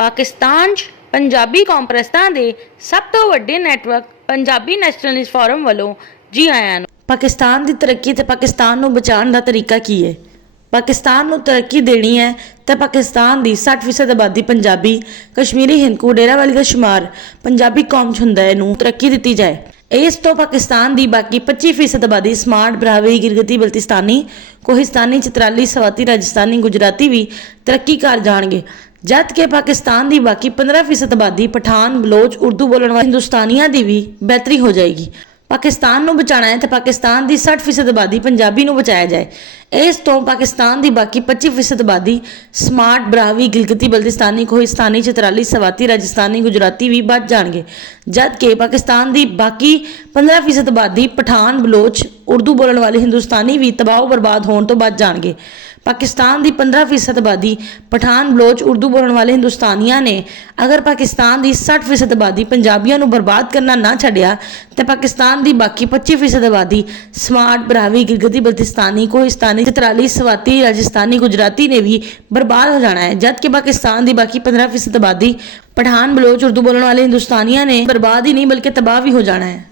ਪਾਕਿਸਤਾਨ 'ਚ ਪੰਜਾਬੀ ਕੌਮਪ੍ਰਸਤਾਂ ਦੇ ਸਭ ਤੋਂ ਵੱਡੇ ਨੈਟਵਰਕ ਪੰਜਾਬੀ ਨੈਸ਼ਨਲਿਸਟ ਫੋਰਮ ਵੱਲੋਂ ਜੀ ਆਇਆਂ ਨੂੰ। ਪਾਕਿਸਤਾਨ ਦੀ ਤਰੱਕੀ ਤੇ ਪਾਕਿਸਤਾਨ ਨੂੰ ਬਚਾਉਣ ਦਾ ਤਰੀਕਾ ਕੀ ਹੈ? ਪਾਕਿਸਤਾਨ ਨੂੰ ਤਰੱਕੀ ਦੇਣੀ ਹੈ ਤਾਂ ਪਾਕਿਸਤਾਨ ਦੀ 60% ਆਬਾਦੀ ਪੰਜਾਬੀ, ਕਸ਼ਮੀਰੀ, ਹਿੰਦੂ, ਡੇਰਾਵਾਲੀ ਦਾ ਸ਼ੁਮਾਰ ਪੰਜਾਬੀ ਕੌਮ 'ਚ ਹੁੰਦਾ ਹੈ ਨੂੰ ਤਰੱਕੀ ਦਿੱਤੀ ਜਾਏ। ਇਸ ਤੋਂ ਪਾਕਿਸਤਾਨ ਦੀ ਬਾਕੀ 25% ਆਬਾਦੀ ਸਮਾਰਟ, ਬਰਾਹਵੀ, ਗਿਲਗਿਤੀ ਬਲਤਿਸਤਾਨੀ, ਕੋਹਿਸਤਾਨੀ, ਚਤਰਾਲੀ, ਸਵਾਤੀ, ਰਾਜਸਥਾਨੀ, ਗੁਜਰਾਤੀ ਵੀ ਤਰੱਕੀ ਕਰ ਜਾਣਗੇ, ਜਦ ਕਿ ਪਾਕਿਸਤਾਨ ਦੀ ਬਾਕੀ 15% ਆਬਾਦੀ ਪਠਾਨ, ਬਲੋਚ, ਉਰਦੂ ਬੋਲਣ ਵਾਲੇ ਹਿੰਦੁਸਤਾਨੀਆਂ ਦੀ ਵੀ ਬਿਹਤਰੀ ਹੋ ਜਾਏਗੀ। ਪਾਕਿਸਤਾਨ ਨੂੰ ਬਚਾਉਣਾ ਹੈ ਤਾਂ ਪਾਕਿਸਤਾਨ ਦੀ 60% ਆਬਾਦੀ ਪੰਜਾਬੀ ਨੂੰ ਬਚਾਇਆ ਜਾਏ। ਇਸ ਤੋਂ ਪਾਕਿਸਤਾਨ ਦੀ ਬਾਕੀ 25% ਆਬਾਦੀ ਸਮਾਰਟ, ਬਰਾਹਵੀ, ਗਿਲਗਿਤੀ ਬਲਤਿਸਤਾਨੀ, ਕੋਹਿਸਤਾਨੀ, ਚਤਰਾਲੀ, ਸਵਾਤੀ, ਰਾਜਸਥਾਨੀ, ਗੁਜਰਾਤੀ ਵੀ ਬਚ ਜਾਣਗੇ, ਜਦ ਕਿ ਪਾਕਿਸਤਾਨ ਦੀ ਬਾਕੀ 15% ਆਬਾਦੀ ਪਠਾਨ, ਬਲੋਚ, ਉਰਦੂ ਬੋਲਣ ਵਾਲੇ ਹਿੰਦੁਸਤਾਨੀ ਵੀ ਤਬਾਹ ਬਰਬਾਦ ਹੋਣ ਤੋਂ ਬਚ ਜਾਣਗੇ। ਪਾਕਿਸਤਾਨ ਦੀ 15% ਆਬਾਦੀ ਪਠਾਨ, ਬਲੋਚ, ਉਰਦੂ ਬੋਲਣ ਵਾਲੇ ਹਿੰਦੁਸਤਾਨੀਆਂ ਨੇ ਅਗਰ ਪਾਕਿਸਤਾਨ ਦੀ 60% ਆਬਾਦੀ ਪੰਜਾਬੀਆਂ ਨੂੰ ਬਰਬਾਦ ਕਰਨਾ ਨਾ ਛੱਡਿਆ ਤਾਂ ਪਾਕਿਸਤਾਨ ਦੀ ਬਾਕੀ 25% ਆਬਾਦੀ ਸਮਾਰਟ, ਬਰਾਹਵੀ, ਗਿਲਗਿਤੀ ਬਲਤਿਸਤਾਨੀ, ਕੋਹਿਸਤਾਨੀ, ਚਤਰਾਲੀ, ਸਵਾਤੀ, ਰਾਜਸਥਾਨੀ, ਗੁਜਰਾਤੀ ਨੇ ਵੀ ਬਰਬਾਦ ਹੋ ਜਾਣਾ ਹੈ, ਜਦ ਕਿ ਪਾਕਿਸਤਾਨ ਦੀ ਬਾਕੀ 15% ਆਬਾਦੀ ਪਠਾਨ, ਬਲੋਚ, ਉਰਦੂ ਬੋਲਣ ਵਾਲੇ ਹਿੰਦੁਸਤਾਨੀਆਂ ਨੇ ਬਰਬਾਦ ਹੀ ਨਹੀਂ ਬਲਕਿ ਤਬਾਹ ਵੀ ਹੋ ਜਾਣਾ ਹੈ।